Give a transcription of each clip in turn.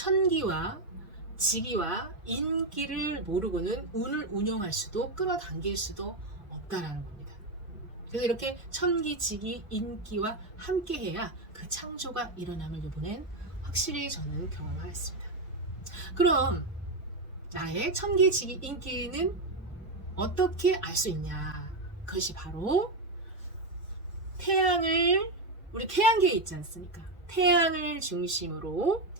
천기와 지기와 인기를 모르고는 운을 운용할 수도 끌어당길 수도 없다라는 겁니다. 그래서 이렇게 천기, 지기, 인기와 함께해야 그 창조가 일어남을 이번엔 확실히 저는 경험하였습니다. 그럼 나의 천기, 지기, 인기는 어떻게 알 수 있냐? 그것이 바로 태양을, 우리 태양계에 있지 않습니까? 태양을 중심으로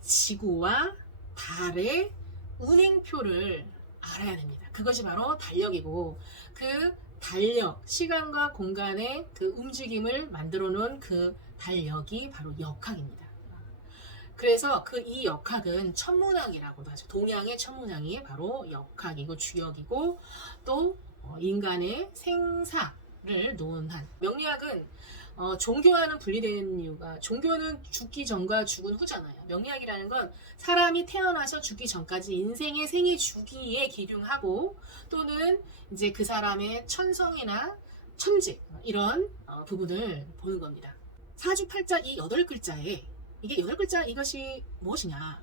지구와 달의 운행표를 알아야 됩니다. 그것이 바로 달력이고, 그 달력, 시간과 공간의 그 움직임을 만들어 놓은 그 달력이 바로 역학입니다. 그래서 그 이 역학은 천문학이라고도 하죠. 동양의 천문학이 바로 역학이고 주역이고, 또 인간의 생사를 논한 명리학은 종교와는 분리된 이유가, 종교는 죽기 전과 죽은 후잖아요. 명리학이라는 건 사람이 태어나서 죽기 전까지 인생의 생애 주기에 기준하고, 또는 이제 그 사람의 천성이나 천직 이런 부분을 보는 겁니다. 사주팔자 이 8글자에 이게 8글자 이것이 무엇이냐?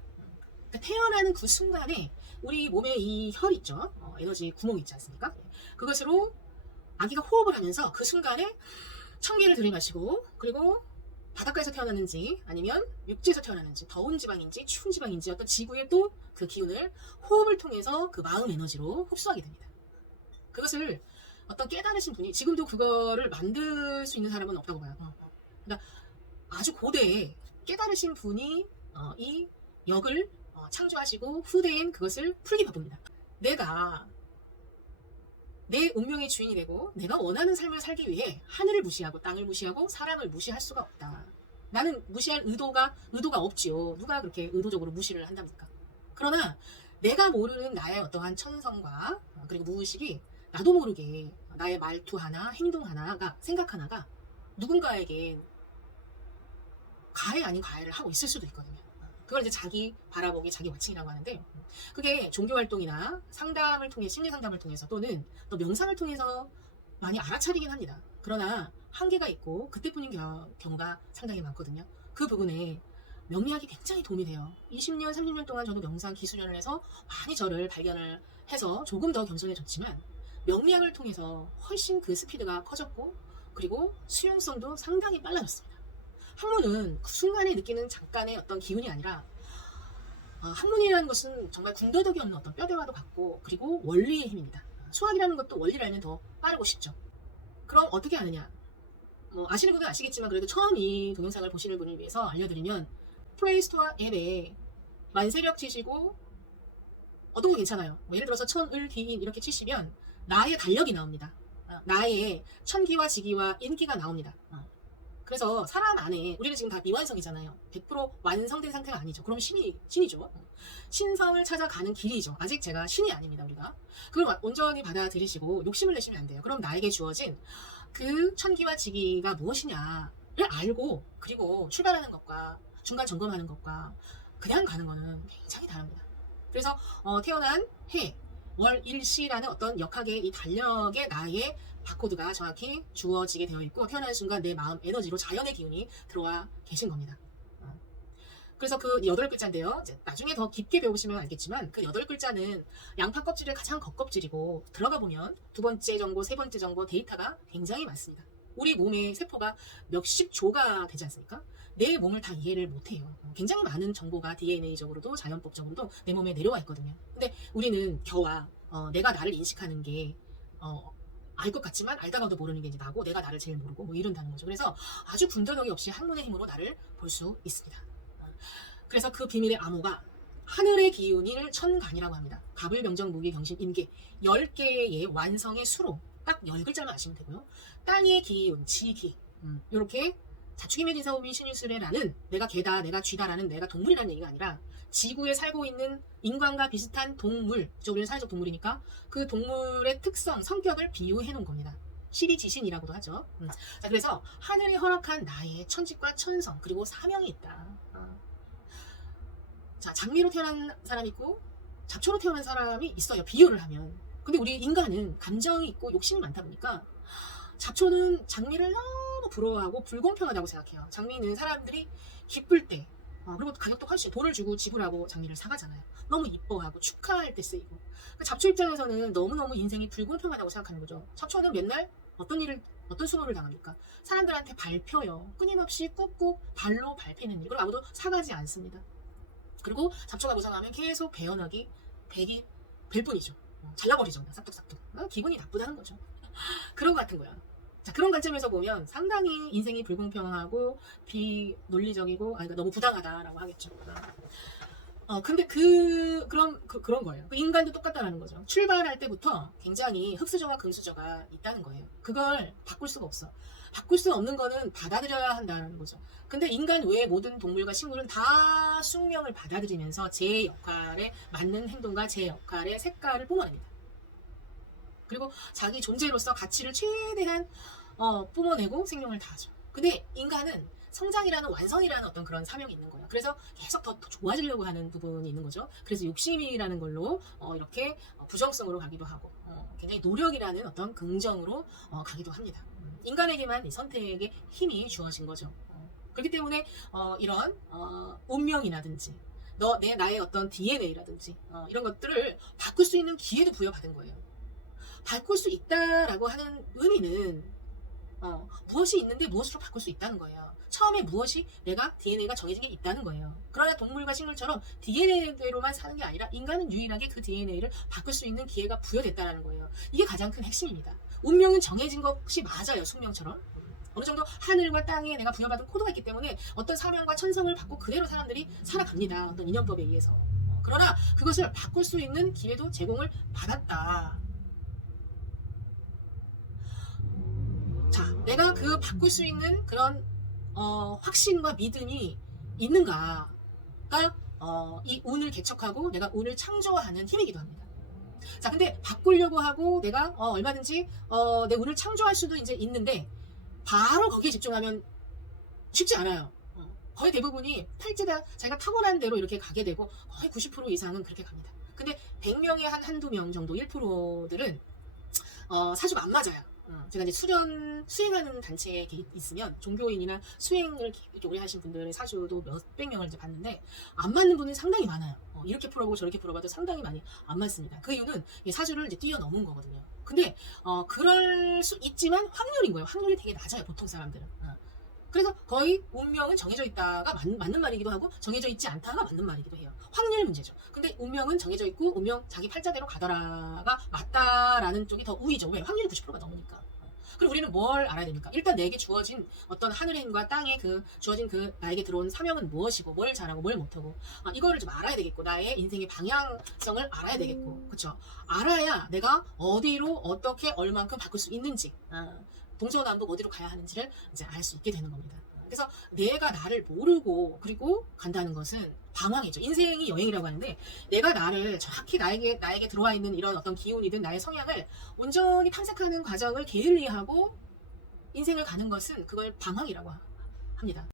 그러니까 태어나는 그 순간에 우리 몸에 이 혈 있죠? 에너지 구멍 있지 않습니까? 그것으로 아기가 호흡을 하면서 그 순간에 천개를 들이마시고, 그리고 바닷가에서 태어났는지 아니면 육지에서 태어났는지, 더운 지방인지 추운 지방인지 어떤 지구의 또 그 기운을 호흡을 통해서 그 마음 에너지로 흡수하게 됩니다. 그것을 어떤 깨달으신 분이, 지금도 그거를 만들 수 있는 사람은 없다고 봐요. 그러니까 아주 고대에 깨달으신 분이 이 역을 창조하시고 후대인 그것을 풀기 바쁩니다. 내가 내 운명의 주인이 되고 내가 원하는 삶을 살기 위해 하늘을 무시하고 땅을 무시하고 사람을 무시할 수가 없다. 나는 무시할 의도가 없지요. 누가 그렇게 의도적으로 무시를 한답니까? 그러나 내가 모르는 나의 어떠한 천성과 그리고 무의식이 나도 모르게 나의 말투 하나, 행동 하나가, 생각 하나가 누군가에게 가해 아닌 가해를 하고 있을 수도 있거든요. 그걸 이제 자기 바라보기, 자기 와칭이라고 하는데, 그게 종교활동이나 상담을 통해, 심리상담을 통해서 또는 또 명상을 통해서 많이 알아차리긴 합니다. 그러나 한계가 있고 그때뿐인 경우가 상당히 많거든요. 그 부분에 명리학이 굉장히 도움이 돼요. 20년, 30년 동안 저도 명상 기수련을 해서 많이 저를 발견을 해서 조금 더 겸손해졌지만, 명리학을 통해서 훨씬 그 스피드가 커졌고, 그리고 수용성도 상당히 빨라졌습니다. 학문은 그 순간에 느끼는 잠깐의 어떤 기운이 아니라, 학문이라는 것은 정말 군더더기 없는 어떤 뼈대와도 같고, 그리고 원리의 힘입니다. 수학이라는 것도 원리를 알면 더 빠르고 쉽죠. 그럼 어떻게 아느냐? 아시는 분은 아시겠지만, 그래도 처음 이 동영상을 보시는 분을 위해서 알려드리면, 플레이스토어 앱에 만세력 치시고 어떤 거 괜찮아요. 예를 들어서 천을 기인 이렇게 치시면 나의 달력이 나옵니다. 나의 천기와 지기와 인기가 나옵니다. 그래서 사람 안에, 우리는 지금 다 미완성이잖아요. 100% 완성된 상태가 아니죠. 그럼 신이죠. 신성을 찾아가는 길이죠. 아직 제가 신이 아닙니다, 우리가. 그걸 온전히 받아들이시고 욕심을 내시면 안 돼요. 그럼 나에게 주어진 그 천기와 지기가 무엇이냐를 알고, 그리고 출발하는 것과 중간 점검하는 것과 그냥 가는 거는 굉장히 다릅니다. 그래서 태어난 해, 월, 일시라는 어떤 역학의 이 달력에 나의 바코드가 정확히 주어지게 되어 있고, 태어나는 순간 내 마음 에너지로 자연의 기운이 들어와 계신 겁니다. 그래서 그 8글자인데요. 이제 나중에 더 깊게 배우시면 알겠지만, 그 8글자는 양파 껍질의 가장 겉껍질이고, 들어가 보면 두 번째 정보, 세 번째 정보 데이터가 굉장히 많습니다. 우리 몸의 세포가 몇십 조가 되지 않습니까? 내 몸을 다 이해를 못해요. 굉장히 많은 정보가 DNA적으로도 자연법적으로도 내 몸에 내려와 있거든요. 근데 우리는 겨와 내가 나를 인식하는 게 알 것 같지만 알다가도 모르는 게 이제 나고, 내가 나를 제일 모르고 이런다는 거죠. 그래서 아주 군더더기 없이 학문의 힘으로 나를 볼 수 있습니다. 그래서 그 비밀의 암호가 하늘의 기운을 천간이라고 합니다. 갑을, 병정, 무기, 경신, 임계 10개의 완성의 수로 딱 10글자만 아시면 되고요. 땅의 기운, 지기 이렇게 자축이 맺인사오미 신유술래라는 내가 개다, 내가 쥐다라는 내가 동물이라는 얘기가 아니라, 지구에 살고 있는 인간과 비슷한 동물, 우리는 사회적 동물이니까 그 동물의 특성, 성격을 비유해 놓은 겁니다. 시리지신이라고도 하죠. 자, 그래서 하늘이 허락한 나의 천직과 천성, 그리고 사명이 있다. 자, 장미로 태어난 사람이 있고 잡초로 태어난 사람이 있어요, 비유를 하면. 근데 우리 인간은 감정이 있고 욕심이 많다 보니까 잡초는 장미를 너무 부러워하고 불공평하다고 생각해요. 장미는 사람들이 기쁠 때, 그리고 가격도 훨씬 돈을 주고 지불하고 장미를 사가잖아요. 너무 이뻐하고 축하할 때 쓰이고. 그러니까 잡초 입장에서는 너무너무 인생이 불공평하다고 생각하는 거죠. 잡초는 맨날 어떤 수모를 당합니까? 사람들한테 밟혀요. 끊임없이 꾹꾹 발로 밟히는 일. 그리고 아무도 사가지 않습니다. 그리고 잡초가 무성하면 계속 배어나기, 백이 될 뿐이죠. 잘라버리죠. 싹둑싹둑. 기분이 나쁘다는 거죠. 그런 것 같은 거야. 자, 그런 관점에서 보면 상당히 인생이 불공평하고 비논리적이고, 그러니까 너무 부당하다라고 하겠죠. 근데 그런 거예요. 인간도 똑같다라는 거죠. 출발할 때부터 굉장히 흑수저와 금수저가 있다는 거예요. 그걸 바꿀 수가 없어. 바꿀 수 없는 거는 받아들여야 한다는 거죠. 근데 인간 외의 모든 동물과 식물은 다 숙명을 받아들이면서 제 역할에 맞는 행동과 제 역할의 색깔을 뿜어냅니다. 그리고 자기 존재로서 가치를 최대한 뿜어내고 생명을 다하죠. 근데 인간은 성장이라는 완성이라는 어떤 그런 사명이 있는 거예요. 그래서 계속 더 좋아지려고 하는 부분이 있는 거죠. 그래서 욕심이라는 걸로 이렇게 부정성으로 가기도 하고 굉장히 노력이라는 어떤 긍정으로 가기도 합니다. 인간에게만 이 선택의 힘이 주어진 거죠. 그렇기 때문에 이런 운명이라든지 나의 어떤 DNA라든지 이런 것들을 바꿀 수 있는 기회도 부여받은 거예요. 바꿀 수 있다라고 하는 의미는 무엇이 있는데 무엇으로 바꿀 수 있다는 거예요. 처음에 무엇이 내가 DNA가 정해진 게 있다는 거예요. 그러나 동물과 식물처럼 DNA대로만 사는 게 아니라 인간은 유일하게 그 DNA를 바꿀 수 있는 기회가 부여됐다는 거예요. 이게 가장 큰 핵심입니다. 운명은 정해진 것이 맞아요. 숙명처럼. 어느 정도 하늘과 땅에 내가 부여받은 코드가 있기 때문에 어떤 사명과 천성을 받고 그대로 사람들이 살아갑니다. 어떤 인연법에 의해서. 그러나 그것을 바꿀 수 있는 기회도 제공을 받았다. 자, 내가 그 바꿀 수 있는 그런 확신과 믿음이 있는가가 이 운을 개척하고 내가 운을 창조하는 힘이기도 합니다. 자, 근데 바꾸려고 하고 내가 얼마든지 내 운을 창조할 수도 이제 있는데 바로 거기에 집중하면 쉽지 않아요. 거의 대부분이 탈지다 자기가 타고난 대로 이렇게 가게 되고 거의 90% 이상은 그렇게 갑니다. 근데 100명에 한두 명 정도 1%들은 사주가 안 맞아요. 제가 이제 수행하는 단체에 있으면 종교인이나 수행을 이렇게 오래 하신 분들의 사주도 몇백 명을 이제 봤는데 안 맞는 분은 상당히 많아요. 이렇게 풀어보고 저렇게 풀어봐도 상당히 많이 안 맞습니다. 그 이유는 사주를 이제 뛰어넘은 거거든요. 근데 그럴 수 있지만 확률인 거예요. 확률이 되게 낮아요. 보통 사람들은. 그래서 거의 운명은 정해져 있다가 맞는 말이기도 하고 정해져 있지 않다가 맞는 말이기도 해요. 확률 문제죠. 근데 운명은 정해져 있고 운명 자기 팔자대로 가더라가 맞다라는 쪽이 더 우위죠. 왜? 확률이 90%가 넘으니까. 그리고 우리는 뭘 알아야 됩니까? 일단 내게 주어진 어떤 하늘의 힘과 땅의 주어진 나에게 들어온 사명은 무엇이고 뭘 잘하고 뭘 못하고 이거를 좀 알아야 되겠고 나의 인생의 방향성을 알아야 되겠고 그렇죠? 알아야 내가 어디로 어떻게 얼만큼 바꿀 수 있는지 동서남북 어디로 가야 하는지를 이제 알 수 있게 되는 겁니다. 그래서 내가 나를 모르고 그리고 간다는 것은 방황이죠. 인생이 여행이라고 하는데 내가 나를 정확히 나에게 들어와 있는 이런 어떤 기운이든 나의 성향을 온전히 탐색하는 과정을 게을리하고 인생을 가는 것은 그걸 방황이라고 합니다.